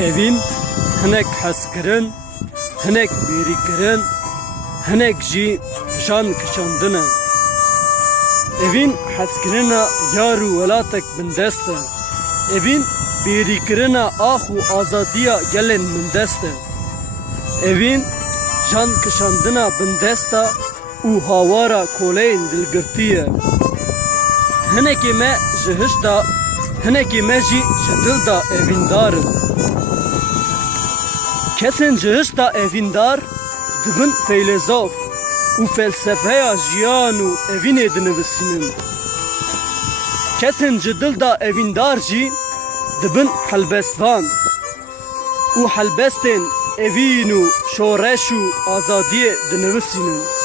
Evin hinek heskirin, hinek bêrîkirin, hinek jî jan kişandine. Evin heskirina yar û welatek min dest e. Evin bêrîkirina ax û azadiya gelên min dest e. Evin jan kişandina bindesta û hawara koleyên dilgirtî ye. Hinekê me ji hişta, hinekê me jî ji dil da evîndarin. Kesên ji hişta evîndar dibin feylezav û felsefeya jiyan û evînê dinivîsînin. Kesên ji dil da evîndar jî dibin helbestvan û helbestên evîn û şoreş û azadiyê dinivîsînin.